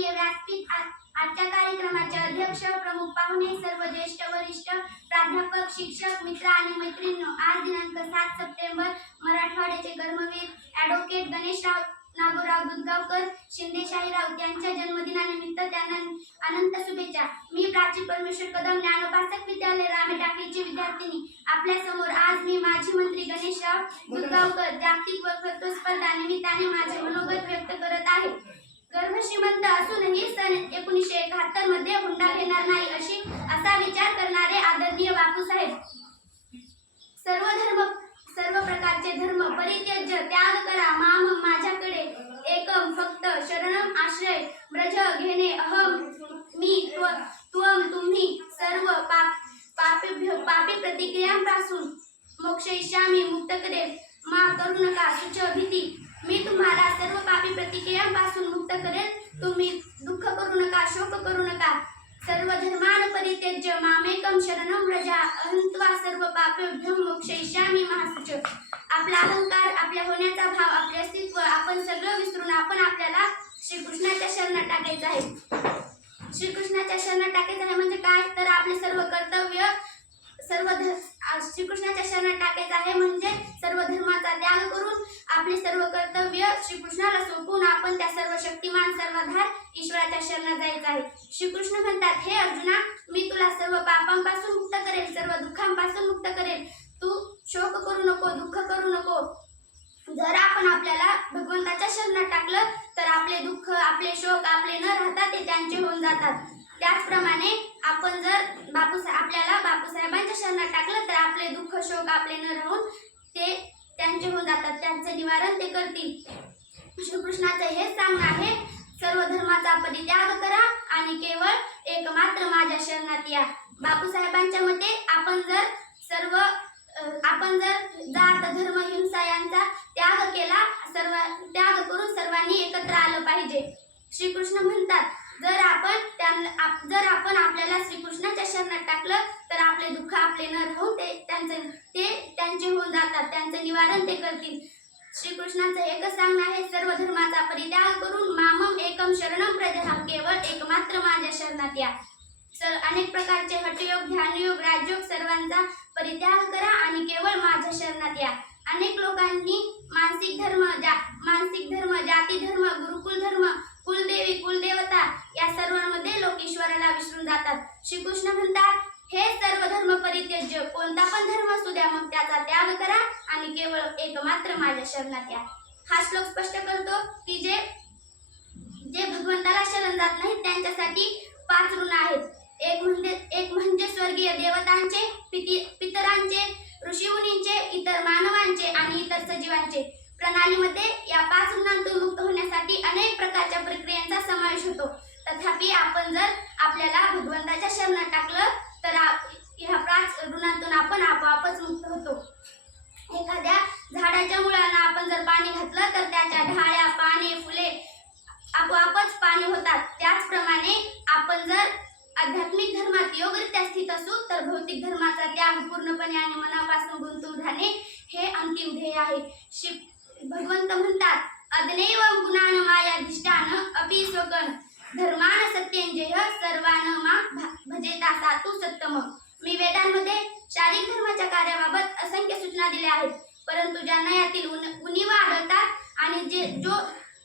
माननीय व्यासपीठ आजच्या कार्यक्रमाचे अध्यक्ष प्रमुख पाहुणे सर्व ज्येष्ठ वरिष्ठ प्राध्यापक शिक्षक मित्र आणि मैत्रिणींनो आज दिनांक सात सप्टेंबर मराठवाड्याचे कर्मवीर ॲडव्होकेट गणेशराव नागोराव दुधगावकर शिंदे राऊत यांच्या जन्मदिनानिमित्त त्यांना अनंत शुभेच्छा. मी प्राची परमेश्वर कदम ज्ञानोपासक विद्यालय रामे टाकळीची विद्यार्थिनी. आपल्यासमोर आज मी माजी मंत्री गणेशराव दुधगावकर. जागतिक वक्तृत्व स्पर्धा निमित्ताने माझे मनोगत व्यक्त करत आहे. कर्मश्रीमंत असूनही सन एकोणीसशे एकाहत्तरमध्ये हुंडा घेणार नाही अशी असा विचार करणारे आदरणीय बापूसाहेब. सर्व धर्म सर्व प्रकारचे धर्म परित्यज्य त्याग करा माम माझ्याकडे एकम फक्त शरणम आश्रय ब्रज घेणे अहम मी त्व त्वम तुम्ही सर्व पाप पापेभ्य पापी प्रतिक्रियांपासून मोक्षयिष्यामी मुक्त करेल मा करू नका सुच भीती मी तुम्हाला सर्व पापी प्रतिक्रियांपासून मुक्त करेल तुम्ही दुःख पाप करू नका. सर्व धर्मान परित्यज्य मामेकम शरणम व्रजा. अहंत्वा सर्व पापेभ्यम मोक्षयिष्यामी महासुच. आपला अहंकार आपल्या होण्याचा भाव आपले अस्तित्व आपण सगळं विसरून आपण आपल्याला श्रीकृष्णाच्या शरणात टाकायचं आहे. श्रीकृष्णाच्या शरणात टाकायचं आहे म्हणजे काय? तर आपले सर्व कर्तव्य सर्व श्रीकृष्णाच्या शरणात टाकायचं आहे म्हणजे सर्व धर्माचा त्याग करून आपले सर्व कर्तव्य श्रीकृष्णाला सोपवून आपण त्या सर्व शक्तिमान सर्वधार ईश्वराच्या शरणात जायचं आहे. श्रीकृष्ण म्हणतात हे अर्जुना मी तुला सर्व पापांपासून मुक्त करेल सर्व दुःखांपासून मुक्त करेल. तू शोक करू नको दुःख करू नको. जर आपण आपल्याला भगवंताच्या शरणात टाकलं तर आपले दुःख आपले शोक आपले न राहता ते त्यांचे होऊन जातात. त्याचप्रमाणे आपण जर बापूसा आपल्याला बापूसाहेबांच्या शरणात टाकलं तर आपले दुःख शोक आपले न राहून ते त्यांचे होऊन जातात त्यांचे निवारण ते करतील. श्रीकृष्णाचं हेच सांगणं आहे सर्व धर्माचा परित्याग करा आणि केवळ एकमात्र माझ्या शरणात या. बापूसाहेबांच्या मते आपण जर सर्व आपण जर जात धर्म हिंसा यांचा त्याग केला सर्व त्याग करून सर्वांनी एकत्र आलं पाहिजे. श्रीकृष्ण म्हणतात जर आपण त्यांना आप- जर आपण आपल्याला श्रीकृष्णाच्या शरणात टाकलं तर आपले दुःख आपले न राहून ते त्यांचे ते त्यांचे होऊन जातात त्यांचं निवारण ते करतील. श्रीकृष्णाचं एकच सांगणं आहे सर्व धर्माचा परित्याग करून मामम एकम शरणम प्रजा केवळ एकमात्र माझ्या शरणात या. सर अनेक प्रकारचे हटयोग ध्यानयोग राजयोग सर्वांचा परित्याग करा आणि केवळ माझ्या शरणात या. अनेक लोकांनी मानसिक धर्म जा मानसिक धर्म जाती धर्म गुरुकुल धर्म कुलदेवी कुलदेवता या सर्वांमध्ये लोक ईश्वराला विसरून जातात श्रीकृष्ण म्हणतात हे सर्व धर्म परित्यज्य कोणता पण धर्म असू द्या मग त्याचा त्याग करा आणि केवळ एकमात्र माझ्या शरणात या. हा श्लोक स्पष्ट करतो की जे जे भगवंताला शरण जात नाहीत त्यांच्यासाठी पाच ऋण आहेत. एक म्हणजे एक म्हणजे स्वर्गीय देवतांचे पिती पितरांचे ऋषीमुनींचे इतर मानवांचे आणि इतर सजीवांचे. प्रणालीमध्ये या पाच ऋणांतून मुक्त होण्यासाठी आपोआपच पाने होतात. त्याचप्रमाणे आपण जर आध्यात्मिक धर्मात योगरित्या स्थित असू तर भौतिक धर्माचा त्याग पूर्णपणे आणि मनापासून गुंतून राहणे हे अंतिम ध्येय आहे. शिव भगवंत म्हणतात अग्नेव गुणान मायाधिष्ठान अपि स्वकन धर्मान सत्य सर्वान मा भ- भजेता सातू सत्तम मी वेदांमध्ये शारीरिक धर्माच्या कार्याबाबत असंख्य सूचना दिल्या आहेत परंतु ज्यांना यातील उन- उणीवा आढळतात आणि जे जो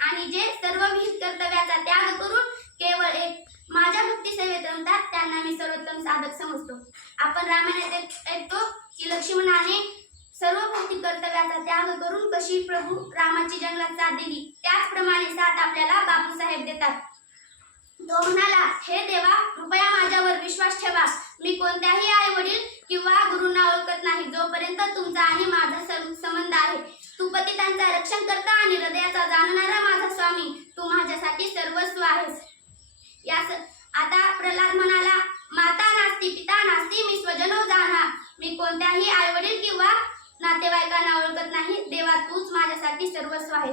आणि जे सर्व विहित कर्तव्याचा त्याग करून केवळ एक माझ्या भक्ती सेवेत रमतात त्यांना मी सर्वोत्तम साधक समजतो आपण रामायणात ऐक- ऐकतो की लक्ष्मणाने सर्व भक्ती कर्तव्याचा त्याग करून कशी प्रभू रामाची जंगलात साथ दिली. त्याचप्रमाणे साथ आपल्याला बापूसाहेब देतात. तो म्हणाला हे देवा कृपया माझ्यावर विश्वास ठेवा. मी कोणत्याही आई वडील किंवा गुरुंना ओळखत नाही. जोपर्यंत तुमचा आणि माझा संबंध आहे तू पतितांचा रक्षण करता आणि हृदयाचा जाणणारा माझा स्वामी तू माझ्यासाठी सर्वस्व आहेस. या आता प्रल्हाद म्हणाला माता नास्ती पिता नास्ती मी स्वजनो जाणा मी कोणत्याही आई वडील किंवा नातेवाईकांना ओळखत नाही. देवा तूच माझ्यासाठी सर्वस्व आहे.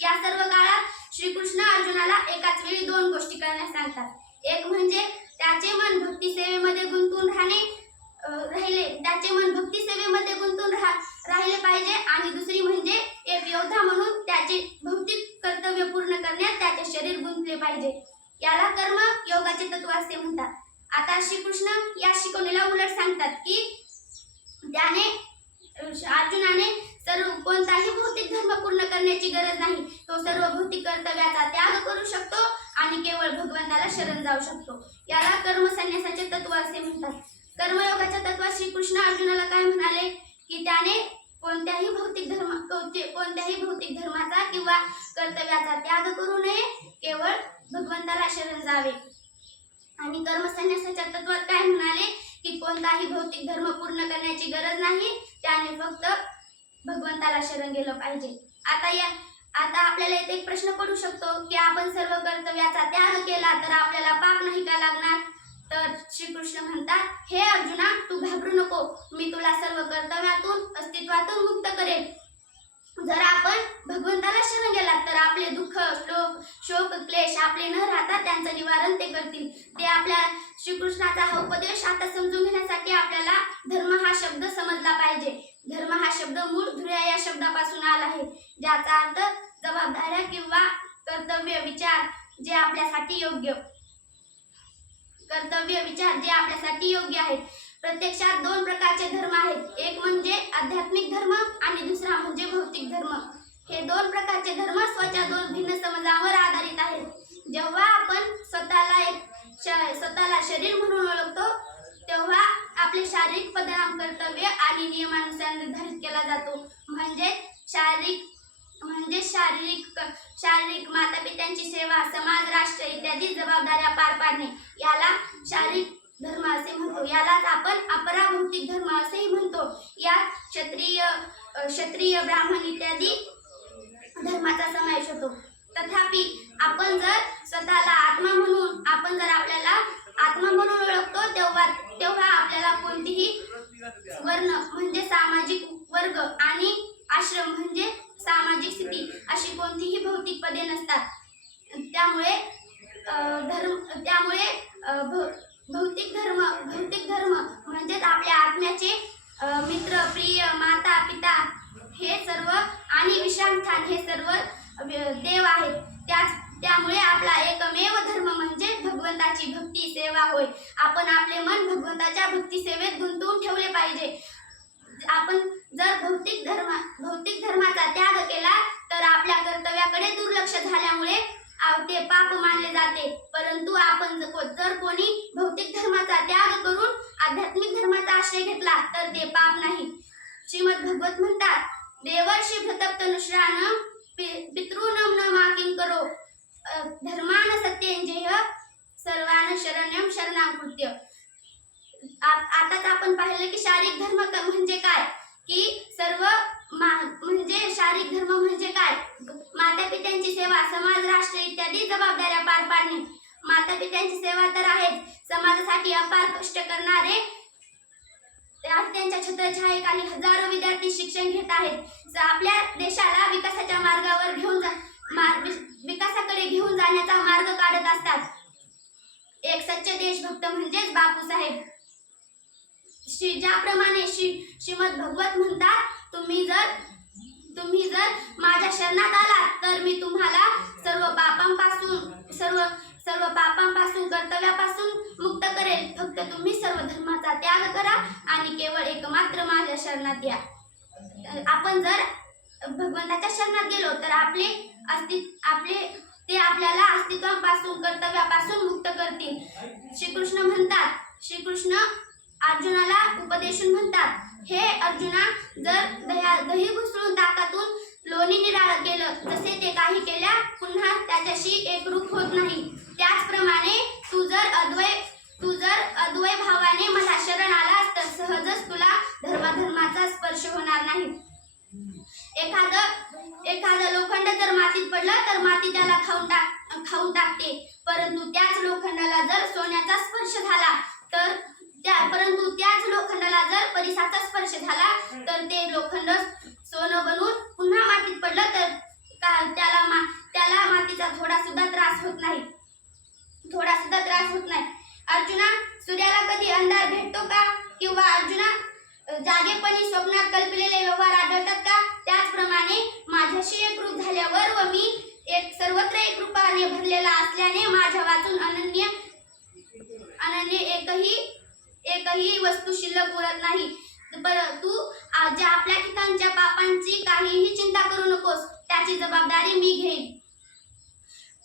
या सर्व काळात श्रीकृष्ण अर्जुनाला एकाच वेळी दोन गोष्टी करण्यास सांगतात. एक म्हणजे त्याचे मन भक्ती सेवेमध्ये गुंतून राहणे अं, राहिले त्याचे मन भक्ती सेवेमध्ये गुंतून राहा राहिले पाहिजे आणि दुसरी म्हणजे एक योद्धा म्हणून त्याचे भौतिक कर्तव्य पूर्ण करण्यात त्याचे शरीर गुंतले पाहिजे याला कर्म योगाचे तत्व असे म्हणतात आता श्रीकृष्ण या शिकवणीला उलट सांगतात की त्याने अर्जुनाने सर्व कोणताही भौतिक धर्म पूर्ण करण्याची गरज नाही. तो सर्व भौतिक कर्तव्याचा त्याग करू शकतो आणि केवळ भगवंताला शरण जाऊ शकतो. याला कर्म संन्यासाचे तत्व असे म्हणतात. कर्मयोगाच्या तत्वात श्रीकृष्ण अर्जुनाला काय म्हणाले? की त्याने कोणत्याही भौतिक धर्म कोणत्याही भौतिक धर्माचा किंवा कर्तव्याचा त्याग करू नये केवळ भगवंताला शरण जावे. आणि कर्मसन्यासाच्या तत्वात काय म्हणाले? की कोणताही भौतिक धर्म पूर्ण करण्याची गरज नाही त्याने फक्त भगवंताला शरण गेलं पाहिजे. आता या आता आपल्याला इथे एक प्रश्न पडू शकतो की आपण सर्व कर्तव्याचा त्याग केला तर आपल्याला पाप नाही का लागणार? तर श्रीकृष्ण म्हणतात हे अर्जुना तू घाबरू नको. मी तुला सर्व कर्तव्यातून अस्तित्वातून मुक्त करेन. जर आपण भगवंताला शरण गेलात तर आपले दुःख श्लोक शोक क्लेश आपले न राहता त्यांचं निवारण ते करतील. ते आपल्या श्रीकृष्णाचा हा उपदेश आता समजून घेण्यासाठी आपल्याला धर्म हा शब्द समजला पाहिजे. धर्म हा शब्द मूळ धुळ्या या शब्दापासून आला आहे. ज्याचा अर्थ जबाबदाऱ्या किंवा कर्तव्य विचार जे आपल्यासाठी योग्य. कर्तव्य विचार जे आपल्यासाठी योग्य आहेत. प्रत्यक्षात दोन प्रकारचे धर्म आहेत. एक म्हणजे आध्यात्मिक धर्म आणि दुसरा म्हणजे भौतिक धर्म. हे दोन प्रकारचे धर्म स्वतः दोन भिन्न समजांवर आधारित आहेत. जेव्हा आपण स्वतःला एक श- स्वतःला शरीर म्हणून ओळखतो तेव्हा आपले शारीरिक परिणाम कर्तव्य आणि नियमानुसार निर्धारित केला जातो. म्हणजे शारीरिक म्हणजे शारीरिक शारीरिक माता पित्यांची सेवा समाज राष्ट्र इत्यादी जबाबदाऱ्या पार पाडणे. याला शारीरिक धर्म असे म्हणतो. यालाच आपण अपराभौतिक धर्म असेही म्हणतो. यात क्षत्रिय क्षत्रिय ब्राह्मण इत्यादी धर्माचा समावेश होतो. तथापि आपण जर स्वतःला आत्मा म्हणून आपण जर आपल्याला आत्मा म्हणून ओळखतो तेव्हा तेव्हा आपल्याला कोणतीही वर्ण म्हणजे सामाजिक वर्ग आणि आश्रम म्हणजे सामाजिक स्थिती अशी कोणतीही पदे नसतात. त्यामुळे धर्म त्यामुळे भौतिक धर्म भौतिक धर्म म्हणजेच आपल्या आत्म्याचे मित्र प्रिय माता पिता हे सर्व आणि विश्रामस्थान हे सर्व देव आहेत. त्याच त्यामुळे आपला एकमेव धर्म म्हणजे भगवंताची भक्ती सेवा होय. आपण आपले मन भगवंताच्या भक्ती सेवेत गुंतवून ठेवले पाहिजे. आपण जर भौतिक धर्म भौतिक धर्माचा त्याग केला तर आपल्या कर्तव्याकडे दुर्लक्ष झाल्यामुळे ते पाप मानले जाते. परंतु आपण जर कोणी भौतिक धर्माचा त्याग करून आध्यात्मिक धर्माचा आश्रय घेतला तर ते पाप नाही. श्रीमद भगवत म्हणतात देवर्षी भृतप्त नुश्रान पितृनम न माकिं करो। धर्मान सत्येंजेय सर्वान शरण्यम शरणाकृत्य। आताच आपण पाहिलं की शारीरिक धर्म म्हणजे काय? की सर्व म्हणजे शारीरिक धर्म म्हणजे काय? माता पित्यांची सेवा समाज राष्ट्र इत्यादी जबाबदाऱ्या पार पाडणे. माता पित्यांची सेवा तर आहेच. समाजासाठी अपार कष्ट करणारे आज त्यांच्या छत्रछायेखाली हजारो विद्यार्थी शिक्षण घेत आहेत. आपल्या देशाला विकासाच्या मार्गावर घेऊन जा मार- विकासाकडे घेऊन जाण्याचा मार्ग काढत असतात. एक सच्चे देशभक्त म्हणजेच बापूसाहेब. श्री ज्याप्रमाणे श्री श्रीमद भगवत म्हणतात तुम्ही जर तुम्ही जर माझ्या शरणात आलात तर मी तुम्हाला सर्व पापांपासून सर्व सर्व पापांपासून कर्तव्यापासून मुक्त करेल. फक्त तुम्ही सर्व धर्माचा त्याग करा आणि केवळ एकमात्र माझ्या शरणात या. आपण जर भगवंताच्या शरणात गेलो तर आपले अस्तित्व आपले ते आपल्याला अस्तित्वापासून कर्तव्यापासून मुक्त करतील. श्रीकृष्ण म्हणतात श्रीकृष्ण अर्जुनाला उपदेशन म्हणतात. हे अर्जुना जर दह्या दही घुसळून ताकातून लोणी निराळ केलं जसे ते काही केल्या पुन्हा त्याच्याशी एकरूप होत नाही. त्याचप्रमाणे तू जर अद्वय तू जर अद्वय भावाने मला शरण आलास तर सहजच तुला धर्माधर्माचा स्पर्श होणार नाही. एखादं एखादं लोखंड जर मातीत पडलं तर माती त्याला खाऊन टाक खाऊन टाकते. परंतु त्याच लोखंडाला जर सोन्याचा स्पर्श झाला तर त्या परंतु त्याच लोखंडाला जर परिसाचा स्पर्श झाला तर ते लोखंड सोनं बनून पुन्हा मातीत पडलं तर त्याला मा त्याला मातीचा थोडा सुद्धा त्रास होत नाही. थोडा सुद्धा त्रास होत नाही. अर्जुना सूर्याला कधी अंधार भेटतो का? किंवा अर्जुना जागेपणी स्वप्नात कल्पलेले व्यवहार आढळतात का? त्याचप्रमाणे माझ्याशी एकरूप झाल्यावर व मी एक सर्वत्र एक रूपाने भरलेला असल्याने माझ्या वाचून एकही वस्तू शिल्लक उरत नाही. परंतु ज्या आपल्या ठिकाणच्या पापांची काहीही चिंता करू नकोस त्याची जबाबदारी मी घेईन.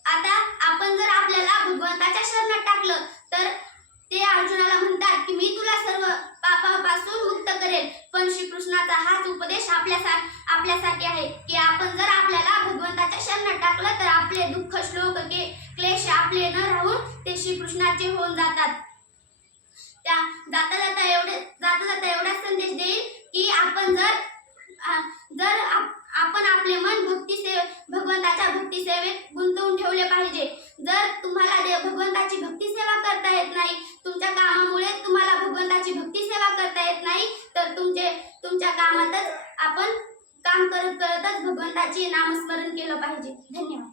आता आपण जर आपल्याला भगवंताच्या शरणात टाकलं तर ते अर्जुनाला म्हणतात की मी तुला सर्व पापापासून मुक्त करेल पण श्रीकृष्णाचा हाच उपदेश आपल्या आपल्यासाठी आहे की आपण जर आपल्याला भगवंताच्या शरणात टाकलं तर आपले दुःख श्लोक के क्लेश आपले न राहून ते श्रीकृष्णाचे होऊन जातात त्या जाता जाता एवढे जाता जाता एवढा संदेश देईल की आपण जर आ, जर आपण आपले मन भक्ती सेवे भगवंताच्या भक्ती सेवेत गुंतवून ठेवले पाहिजे. जर तुम्हाला भगवंताची भक्ती सेवा करता येत नाही तुमच्या कामामुळे तुम्हाला भगवंताची भक्ती सेवा करता येत नाही तर तुमचे तुमच्या कामातच आपण काम करत करतच भगवंताचे नामस्मरण केलं पाहिजे. धन्यवाद.